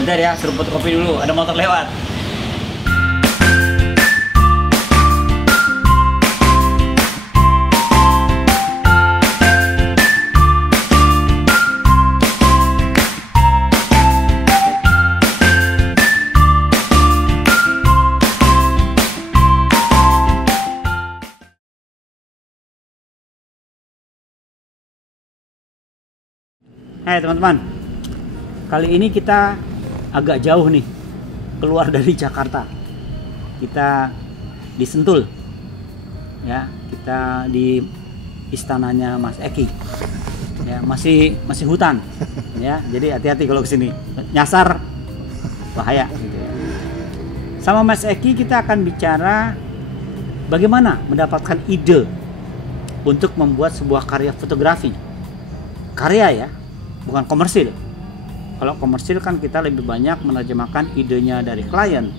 Bentar ya, suruh fotokopi dulu, ada motor lewat. Hai teman-teman, kali ini kita agak jauh nih, keluar dari Jakarta. Kita di Sentul, ya, kita di istananya Mas Eki. Ya, masih hutan, ya. Jadi hati-hati kalau kesini, nyasar bahaya. Gitu ya. Sama Mas Eki kita akan bicara bagaimana mendapatkan ide untuk membuat sebuah karya fotografi. Karya ya, bukan komersil. Kalau komersil kan kita lebih banyak menerjemahkan idenya dari klien.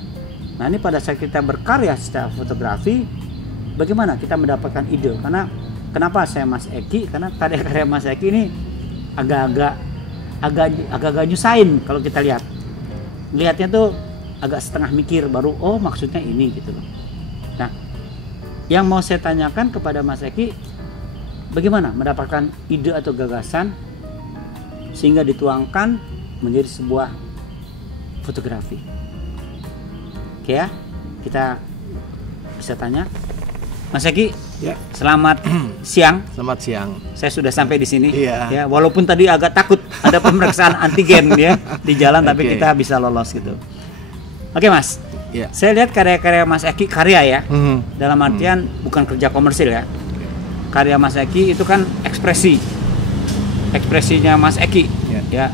Nah ini pada saat kita berkarya secara fotografi, bagaimana kita mendapatkan ide? Karena kenapa saya Mas Eki? Karena karya-karya Mas Eki ini agak nyusahin kalau kita lihat. Lihatnya tuh agak setengah mikir baru, oh maksudnya ini gitu loh. Nah, yang mau saya tanyakan kepada Mas Eki, bagaimana mendapatkan ide atau gagasan sehingga dituangkan menjadi sebuah fotografi. Oke ya, kita bisa tanya. Mas Eki, ya. Selamat siang. Selamat siang. Saya sudah sampai di sini. Iya. Ya, walaupun tadi agak takut ada pemeriksaan antigen ya di jalan, tapi kita bisa lolos gitu. Oke Mas. Ya. Saya lihat karya-karya Mas Eki karya ya. Dalam artian bukan kerja komersil ya. Karya Mas Eki itu kan ekspresinya Mas Eki. Ya.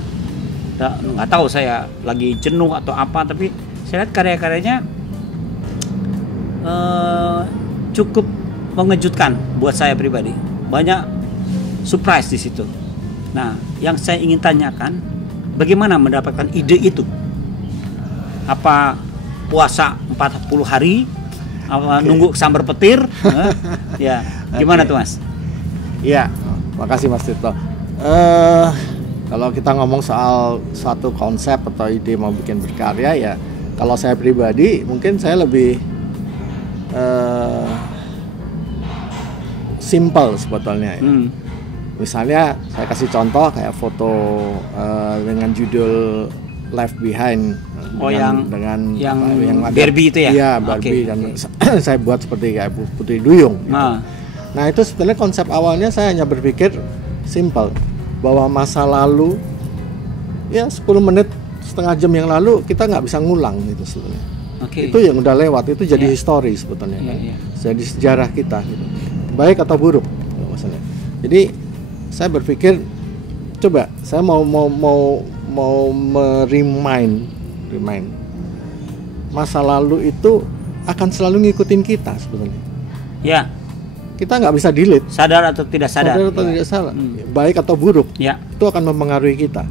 Nggak tahu saya lagi jenuh atau apa, tapi saya lihat karya-karyanya cukup mengejutkan buat saya pribadi. Banyak surprise di situ. Nah, yang saya ingin tanyakan, bagaimana mendapatkan ide itu? Apa puasa 40 hari? Apa nunggu sambar petir? Ya, gimana tuh Mas? Iya, makasih Mas Tito. Kalau kita ngomong soal suatu konsep atau ide mau bikin berkarya ya, kalau saya pribadi mungkin saya lebih simple sebetulnya ya. Misalnya saya kasih contoh kayak foto dengan judul Left Behind, dengan yang Barbie itu ya? Iya, Barbie. Dan saya buat seperti kayak Putri Duyung gitu. Nah itu sebenarnya konsep awalnya saya hanya berpikir simple, bahwa masa lalu ya 10 menit setengah jam yang lalu kita nggak bisa ngulang gitu sebenarnya. Itu yang udah lewat, itu jadi histori sebetulnya kan. Jadi sejarah kita gitu. Baik atau buruk maksudnya. Jadi saya berpikir coba saya mau remind masa lalu itu akan selalu ngikutin kita sebetulnya. Ya. Kita nggak bisa delete. Sadar atau tidak sadar. Sadar atau tidak salah. Baik atau buruk. Ya. Itu akan mempengaruhi kita.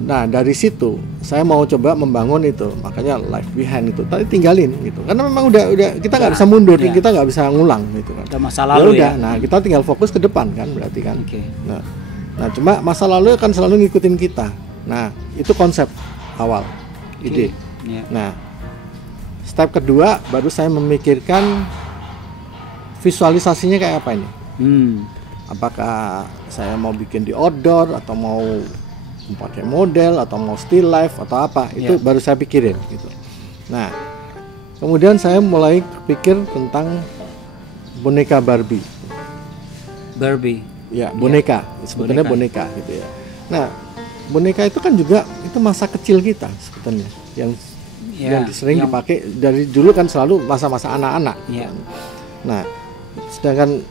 Nah dari situ saya mau coba membangun itu, makanya Life Behind itu tadi tinggalin gitu, karena memang udah kita nggak bisa mundur, kita nggak bisa ngulang gitu kan. Udah masa lalu ya. Nah kita tinggal fokus ke depan kan berarti kan. Nah cuma masa lalu akan selalu ngikutin kita. Nah itu konsep awal, ide. Nah step kedua baru saya memikirkan visualisasinya kayak apa ini. Apakah saya mau bikin di outdoor atau mau pakai model atau mau still life atau apa, itu baru saya pikirin gitu. Nah kemudian saya mulai pikir tentang boneka Barbie. Ya, boneka, sebetulnya boneka gitu ya. Nah boneka itu kan juga itu masa kecil kita sebetulnya, yang sering dipakai dari dulu kan selalu masa-masa anak-anak. Nah sedangkan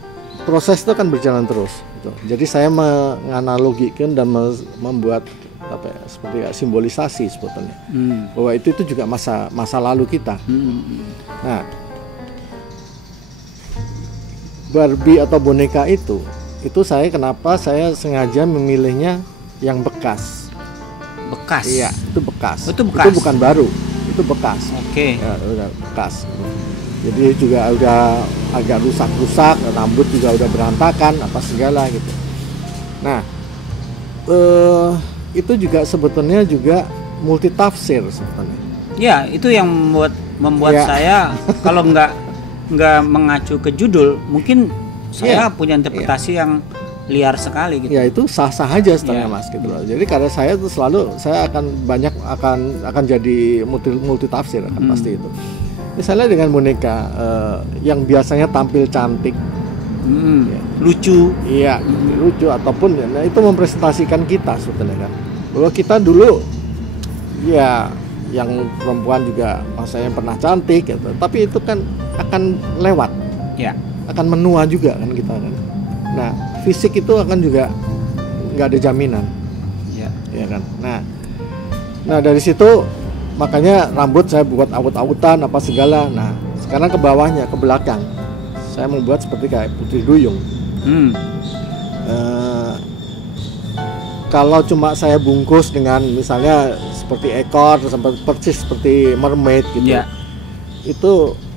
proses itu kan berjalan terus gitu. Jadi saya menganalogikan dan membuat apa ya, seperti simbolisasi sebetulnya, bahwa itu juga masa lalu kita. Nah Barbie atau boneka itu kenapa saya sengaja memilihnya yang bekas. Iya, itu bekas. Itu bukan baru, itu bekas. Ya, udah bekas. Jadi juga udah agak rusak-rusak, rambut juga udah berantakan, apa segala gitu. Nah, itu juga sebetulnya juga multi tafsir sebetulnya. Ya, itu yang membuat Ya. saya kalau nggak mengacu ke judul, mungkin saya punya interpretasi yang liar sekali gitu. Ya itu sah-sah aja sebenarnya Mas gitu loh. Jadi karena saya tuh selalu saya akan jadi multi tafsir akan pasti itu. Misalnya dengan boneka yang biasanya tampil cantik, lucu, iya lucu ataupun nah itu mempresentasikan kita sebetulnya kan. Bahwa kita dulu ya yang perempuan juga masanya pernah cantik gitu. Tapi itu kan akan lewat. ya. Akan menua juga kan kita kan. Nah, fisik itu akan juga nggak ada jaminan, ya kan. Nah dari situ makanya rambut saya buat awut-awutan apa segala. Nah sekarang ke bawahnya, ke belakang, saya membuat seperti kayak Putri Duyung. Kalau cuma saya bungkus dengan misalnya seperti ekor, sampai persis seperti mermaid gitu, itu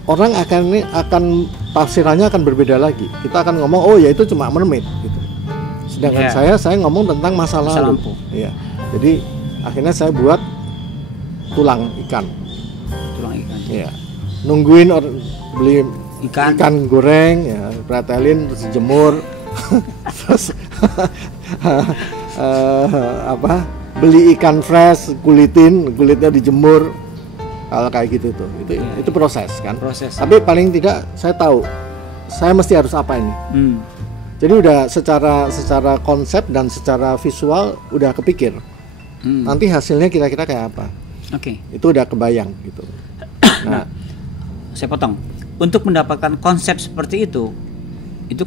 orang akan tafsirannya akan berbeda lagi. Kita akan ngomong oh ya itu cuma mermaid gitu. Sedangkan saya ngomong tentang masa lalu. Iya. Jadi akhirnya saya buat tulang ikan. Iya. Nungguin beli ikan goreng ya, pretelin terus dijemur. Terus beli ikan fresh, kulitnya dijemur. Kalau kayak gitu tuh, itu proses kan. Tapi paling tidak saya tahu saya mesti harus apa ini. Jadi udah secara konsep dan secara visual udah kepikir. Nanti hasilnya kira-kira kayak apa. Itu udah kebayang gitu. Nah, saya potong. Untuk mendapatkan konsep seperti itu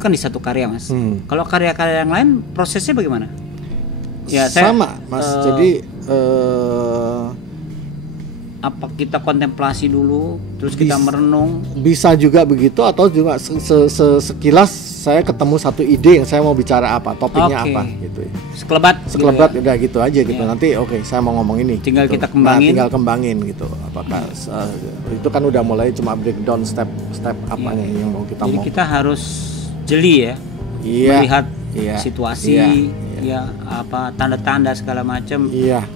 kan di satu karya Mas. Kalau karya-karya yang lain prosesnya bagaimana? Ya, sama Mas. Jadi apa kita kontemplasi dulu terus kita merenung? Bisa juga begitu atau juga sekilas saya ketemu satu ide yang saya mau bicara apa, topiknya apa gitu. Sekelebat gitu udah gitu aja gitu. Nanti saya mau ngomong ini. Tinggal gitu. kita kembangin. Tinggal kembangin gitu. Apakah itu kan udah mulai cuma breakdown step apanya yang mau kita. Jadi kita harus jeli ya. Melihat situasi apa tanda-tanda segala macam.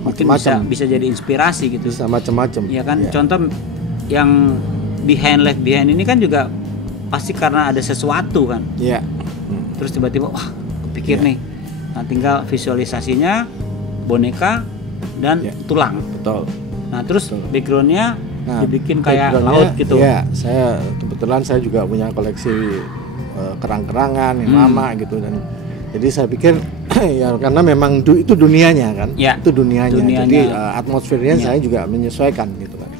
Mungkin bisa jadi inspirasi gitu. Bisa macam-macam. Ya kan. Contoh yang left behind ini kan juga pasti karena ada sesuatu kan. Terus tiba-tiba wah kepikir nih. Nah tinggal visualisasinya boneka dan tulang. Betul. Nah terus backgroundnya dibikin kayak laut gitu. Saya kebetulan saya juga punya koleksi kerang-kerangan yang lama gitu dan jadi saya pikir ya karena memang itu dunianya kan. Itu dunianya. Jadi atmosfernya saya juga menyesuaikan gitu kan.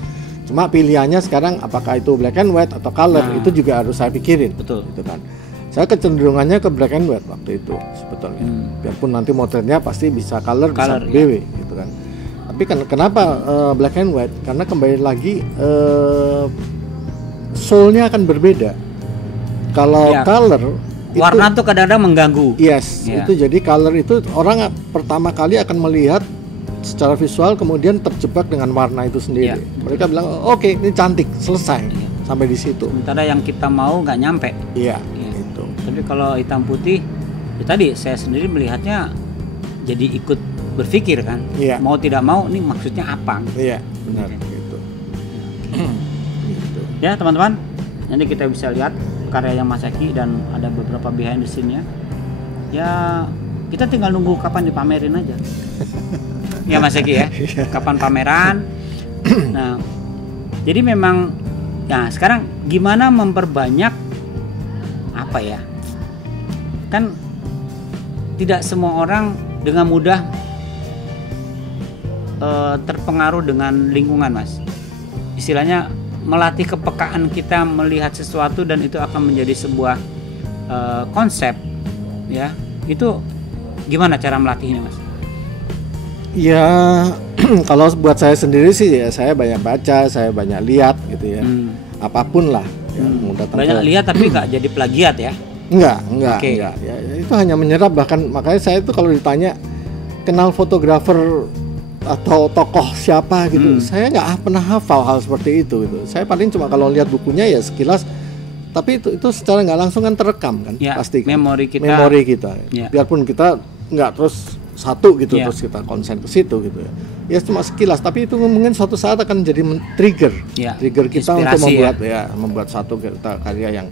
Cuma pilihannya sekarang apakah itu black and white atau color itu juga harus saya pikirin. Betul. Gitu kan. Saya kecenderungannya ke black and white waktu itu sebetulnya. Biarpun nanti modelnya pasti bisa color bisa BW gitu kan. Tapi kenapa black and white? Karena kembali lagi soul-nya akan berbeda. Kalau color warna tuh kadang-kadang mengganggu. Itu jadi color itu orang pertama kali akan melihat secara visual kemudian terjebak dengan warna itu sendiri. Mereka bilang oke, ini cantik, selesai sampai di situ. Sementara yang kita mau nggak nyampe. Itu. Tapi kalau hitam putih, ya tadi saya sendiri melihatnya jadi ikut berpikir kan. Mau tidak mau, ini maksudnya apa? Benar gitu. Ya teman-teman, nanti kita bisa lihat karyanya Mas Eki dan ada beberapa behind the scene-nya. Ya kita tinggal nunggu kapan dipamerin aja. Ya Mas Eki ya, kapan pameran. Nah, jadi memang ya sekarang gimana memperbanyak apa ya? Kan tidak semua orang dengan mudah terpengaruh dengan lingkungan Mas. Istilahnya melatih kepekaan kita melihat sesuatu dan itu akan menjadi sebuah konsep ya. Itu gimana cara melatihnya Mas? Ya kalau buat saya sendiri sih ya saya banyak baca, saya banyak lihat gitu ya. Apapun lah banyak lihat tapi nggak jadi plagiat ya? Enggak. Ya, itu hanya menyerap, bahkan makanya saya itu kalau ditanya kenal fotografer atau tokoh siapa gitu, saya nggak pernah hafal hal seperti itu gitu. Saya paling cuma kalau lihat bukunya ya sekilas, tapi itu secara nggak langsung kan terekam kan, pasti kan? Memori kita. Biarpun kita nggak terus satu gitu, terus kita konsen ke situ gitu ya. Ya cuma sekilas, tapi itu mungkin suatu saat akan jadi trigger kita untuk membuat satu karya yang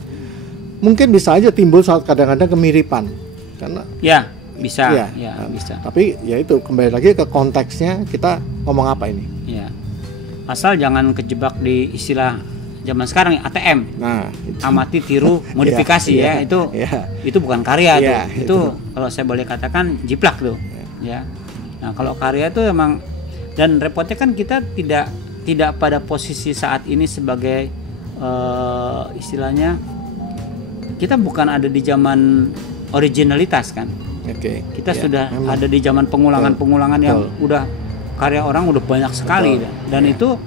mungkin bisa aja timbul saat kadang-kadang kemiripan, karena bisa. Tapi ya itu kembali lagi ke konteksnya, kita ngomong apa ini. Ya. Asal jangan kejebak di istilah zaman sekarang ATM. Nah, itu. Amati, tiru, modifikasi itu bukan karya tuh. Itu kalau saya boleh katakan jiplak tuh. Ya. Nah, kalau karya itu emang, dan repotnya kan kita tidak pada posisi saat ini sebagai istilahnya, kita bukan ada di zaman originalitas kan. Kita sudah ada di zaman pengulangan yang udah karya orang udah banyak sekali. Dan itu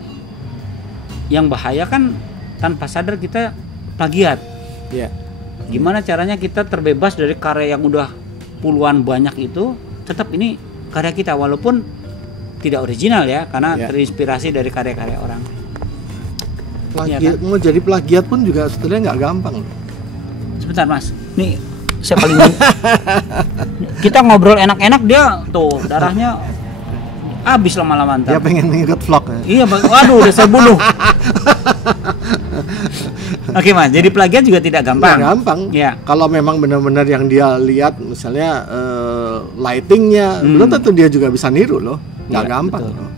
yang bahaya kan, tanpa sadar kita plagiat. Gimana caranya kita terbebas dari karya yang udah puluhan banyak itu, tetap ini karya kita walaupun tidak original ya, karena terinspirasi dari karya-karya orang. Plagiat, mau jadi plagiat pun juga sebenarnya nggak gampang. Sebentar Mas, nih saya paling kita ngobrol enak-enak, dia tuh darahnya habis lama-lama. Dia pengen ngikut vlog ya? Iya, waduh udah saya bunuh. Oke Mas, jadi plagiat juga tidak gampang. Nggak gampang. Kalau memang benar-benar yang dia lihat, misalnya lightingnya, belum tentu dia juga bisa niru loh. Nggak gampang loh.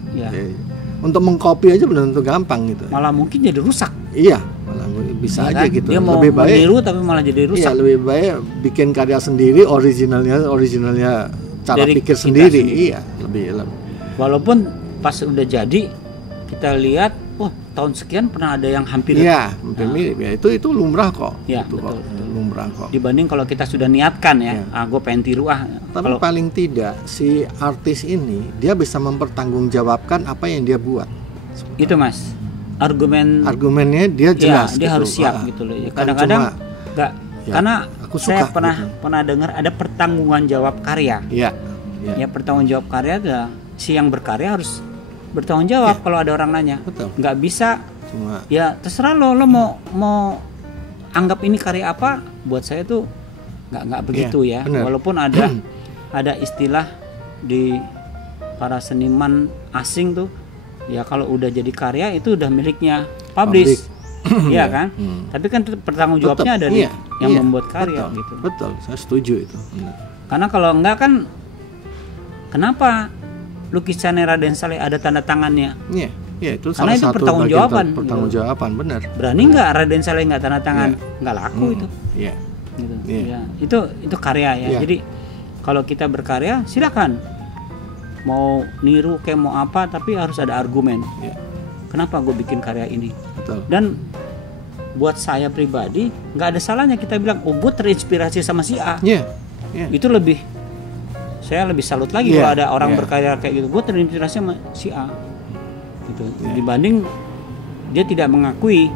Untuk mengcopy aja belum tentu gampang gitu. Malah mungkin jadi rusak. Iya, malah bisa aja gitu. Dia mau lebih baik meniru tapi malah jadi rusak. Iya, lebih baik bikin karya sendiri, originalnya cara pikir sendiri. Iya, lebih. Walaupun pas udah jadi kita lihat, tahun sekian pernah ada yang hampir mirip. Ya itu lumrah kok. Iya, betul. Lumrah kok. Dibanding kalau kita sudah niatkan gue pengen tiru Tapi paling tidak si artis ini dia bisa mempertanggungjawabkan apa yang dia buat. Itu Mas. Argumennya dia jelas. Dia harus siap gitu loh. Kadang-kadang enggak, karena saya pernah dengar ada pertanggungan jawab karya. Iya. Ya, pertanggung jawab karya adalah si yang berkarya harus bertanggung jawab kalau ada orang nanya. Nggak bisa ya terserah lo mau anggap ini karya apa, buat saya tuh nggak begitu ya. Bener. Walaupun ada istilah di para seniman asing tuh, ya kalau udah jadi karya itu udah miliknya publish. Iya kan? Tapi kan pertanggung jawabnya ada di yang membuat karya. Gitu. Betul, saya setuju itu. Karena kalau enggak kan, kenapa lukisannya Raden Saleh ada tanda tangannya? Iya, itu karena itu pertanggungjawaban, benar. Berani nggak Raden Saleh nggak tanda tangan? Nggak laku itu. Iya. Gitu. Ya, itu karya ya. Jadi kalau kita berkarya silakan, mau niru kayak mau apa, tapi harus ada argumen. Kenapa gue bikin karya ini? Betul. Dan buat saya pribadi nggak ada salahnya kita bilang, gue terinspirasi sama si A. Itu saya lebih salut lagi kalau ada orang berkarya kayak gitu, gue terinspirasi sama si A gitu. Dibanding dia tidak mengakui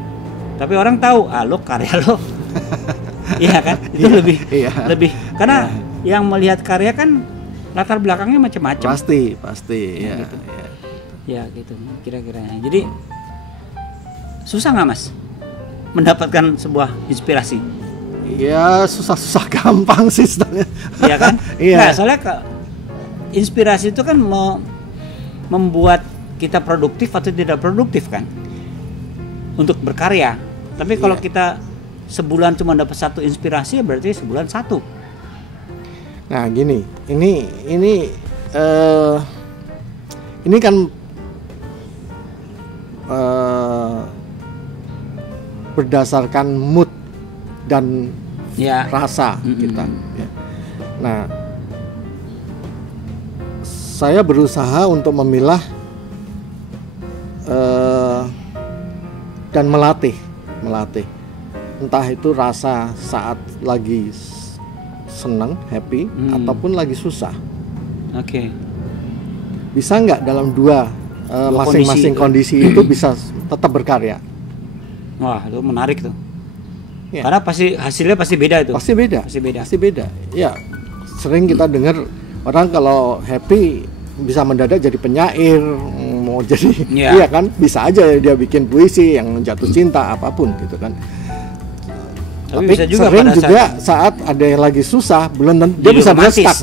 tapi orang tahu, lo karya lo. Iya kan, itu lebih karena yang melihat karya kan latar belakangnya macam-macam. Pasti gitu. Ya gitu kira-kira. Jadi susah nggak Mas mendapatkan sebuah inspirasi? Ya susah-susah gampang sih sebenarnya. Iya kan? Nah, soalnya inspirasi itu kan membuat kita produktif atau tidak produktif kan untuk berkarya. Tapi kalau kita sebulan cuma dapat satu inspirasi, berarti sebulan satu. Nah gini, ini kan berdasarkan mood dan rasa kita. Nah, saya berusaha untuk memilah dan melatih, entah itu rasa saat lagi senang, happy, ataupun lagi susah. Bisa nggak dalam dua masing-masing kondisi itu bisa tetap berkarya? Wah, itu menarik tuh. Karena hasilnya pasti beda itu. Pasti beda. Ya, sering kita dengar orang kalau happy bisa mendadak jadi penyair, mau jadi iya kan, bisa aja dia bikin puisi yang jatuh cinta apapun gitu kan. Tapi sering juga saat ada yang lagi susah, belum dia bisa stuck.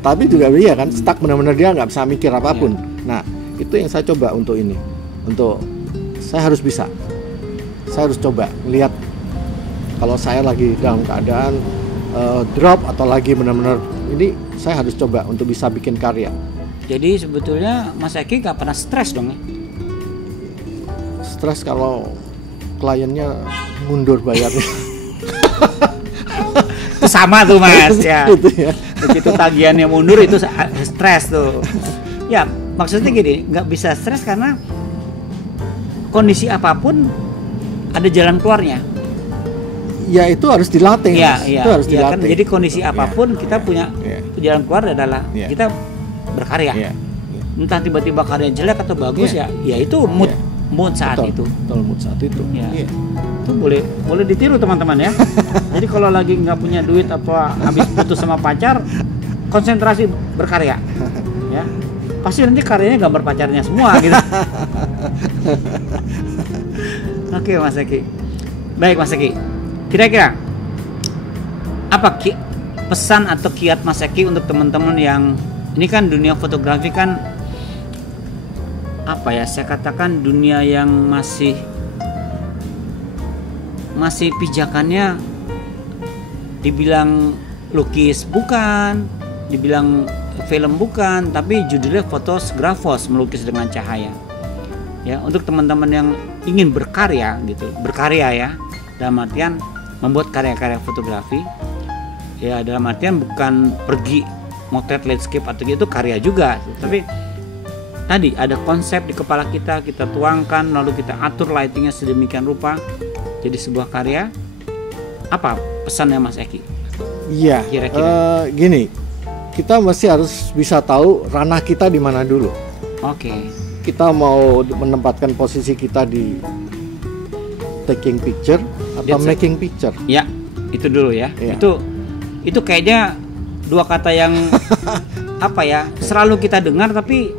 Tapi juga iya kan, stuck benar-benar dia nggak bisa mikir apapun. Nah, itu yang saya coba untuk ini. Untuk saya harus bisa. Saya harus coba lihat kalau saya lagi dalam keadaan drop atau lagi benar-benar ini, saya harus coba untuk bisa bikin karya. Jadi sebetulnya Mas Eki nggak pernah stres dong ya? Stres kalau kliennya mundur bayarnya. Sama tuh Mas ya. Begitu tagihannya mundur itu stres tuh. Ya maksudnya gini, nggak bisa stres karena kondisi apapun ada jalan keluarnya. Ya itu harus dilatih. Itu harus dilatih. Kan, jadi kondisi apapun kita punya jalan keluar adalah kita berkarya. Entah tiba-tiba karya jelek atau bagus ya itu mood saat itu. Betul, mood saat itu. Itu boleh ditiru teman-teman ya. Jadi kalau lagi nggak punya duit apa habis putus sama pacar, konsentrasi berkarya. Ya. Pasti nanti karyanya gambar pacarnya semua gitu. Oke Mas Eki. Baik Mas Eki. Kira-kira apa pesan atau kiat Mas Eki untuk teman-teman yang ini kan dunia fotografi kan apa ya, saya katakan dunia yang masih pijakannya dibilang lukis bukan, dibilang film bukan, tapi judulnya fotografos, melukis dengan cahaya. Ya, untuk teman-teman yang ingin berkarya gitu, berkarya ya, dalam artian membuat karya-karya fotografi. Ya, dalam artian bukan pergi motret landscape atau gitu, karya juga, tapi tadi ada konsep di kepala kita tuangkan, lalu kita atur lightingnya sedemikian rupa jadi sebuah karya. Apa pesannya Mas Eki? Iya, gini, kita mesti harus bisa tahu ranah kita di mana dulu. Oke. Kita mau menempatkan posisi kita di taking picture atau making picture? Ya, itu dulu ya. Itu kayaknya dua kata yang apa ya, selalu kita dengar tapi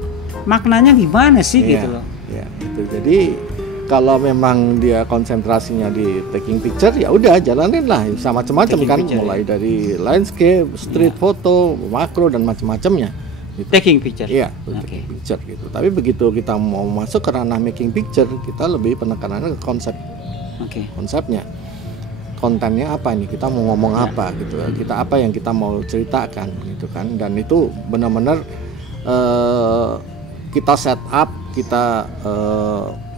maknanya gimana sih gitu loh. Ya, itu. Jadi kalau memang dia konsentrasinya di taking picture, ya udah jalanin lah, bisa macam-macam kan, mulai dari landscape, street photo, makro dan macam-macamnya. Gitu. Taking picture. Iya, taking picture gitu. Tapi begitu kita mau masuk ke ranah making picture, kita lebih penekanannya ke konsep. Konsepnya. Kontennya apa nih, kita mau ngomong apa gitu, kita apa yang kita mau ceritakan gitu kan, dan itu benar-benar kita set up, kita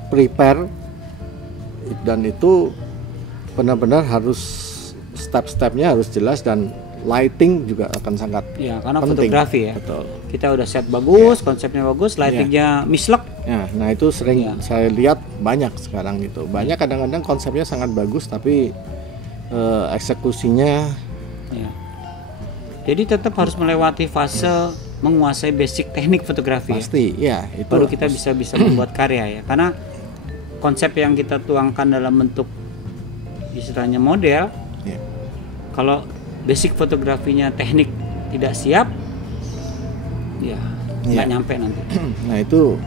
prepare, dan itu benar-benar harus step-stepnya harus jelas, dan lighting juga akan sangat karena penting. Fotografi ya. Betul. Kita udah set bagus, konsepnya bagus, lightingnya mislek. Nah itu sering saya lihat banyak sekarang gitu. Banyak kadang-kadang konsepnya sangat bagus tapi eksekusinya. Jadi tetap harus melewati fase menguasai basic teknik fotografi. Pasti, itu baru kita bisa membuat karya ya. Karena konsep yang kita tuangkan dalam bentuk istilahnya model, kalau basic fotografinya teknik tidak siap, nggak nyampe nanti. Nah itu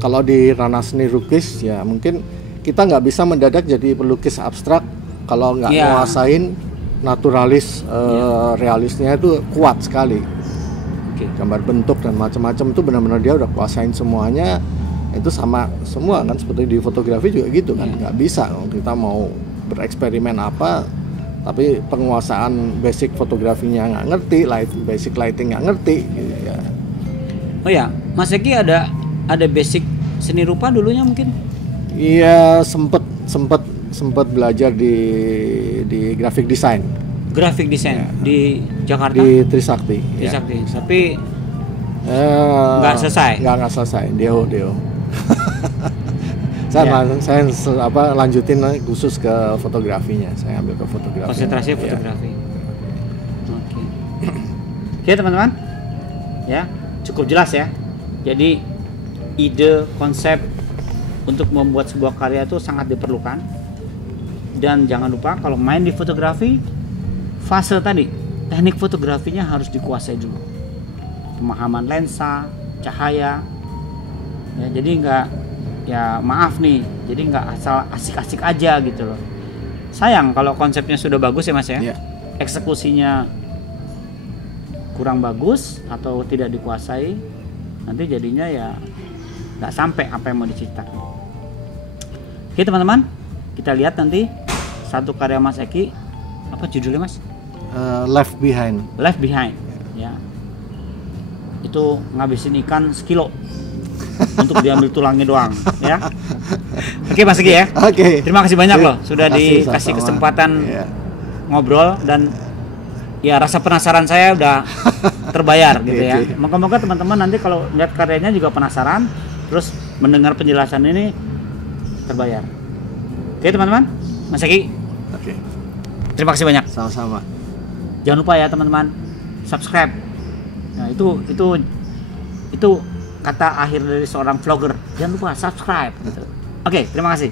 kalau di ranah seni lukis ya mungkin kita nggak bisa mendadak jadi pelukis abstrak kalau nggak menguasain naturalis, realisnya itu kuat sekali. Gambar bentuk dan macam-macam itu benar-benar dia udah kuasain semuanya. Itu sama semua kan, seperti di fotografi juga gitu kan, nggak bisa kita mau bereksperimen apa tapi penguasaan basic fotografinya nggak ngerti, basic lighting nggak ngerti gitu ya. Oh ya, Mas Eki ada basic seni rupa dulunya mungkin? Iya, sempet belajar di graphic design. Graphic design di Jakarta? Di Trisakti. Tapi nggak selesai. Nggak selesai. Deo. Saya lanjutin khusus ke fotografinya. Saya ambil ke fotografi. Konsentrasi fotografi. Oke teman-teman, ya cukup jelas ya. Jadi ide konsep untuk membuat sebuah karya itu sangat diperlukan. Dan jangan lupa kalau main di fotografi, fase tadi teknik fotografinya harus dikuasai dulu. Pemahaman lensa, cahaya. Ya, jadi nggak, ya maaf nih, jadi nggak asal asik-asik aja gitu loh. sayang kalau konsepnya sudah bagus ya Mas ya. Iya. Eksekusinya kurang bagus atau tidak dikuasai, nanti jadinya ya nggak sampai apa yang mau diceritakan. Oke teman-teman, kita lihat nanti satu karya Mas Eki, apa judulnya Mas? Left Behind. Left Behind. Ya. Itu ngabisin ikan sekilo untuk diambil tulangnya doang, ya. Oke Mas Eki ya. Oke. Terima kasih banyak loh sudah Makasih, dikasih sama-sama. kesempatan Iya. ngobrol, dan ya rasa penasaran saya udah terbayar gitu ya. Oke. Moga-moga teman-teman nanti kalau lihat karyanya juga penasaran, terus mendengar penjelasan ini terbayar. Oke teman-teman, Mas Eki, Oke. terima kasih banyak. Sama-sama. Jangan lupa ya teman-teman, subscribe. Nah itu kata akhir dari seorang vlogger. Jangan lupa subscribe. Gitu. Oke, terima kasih.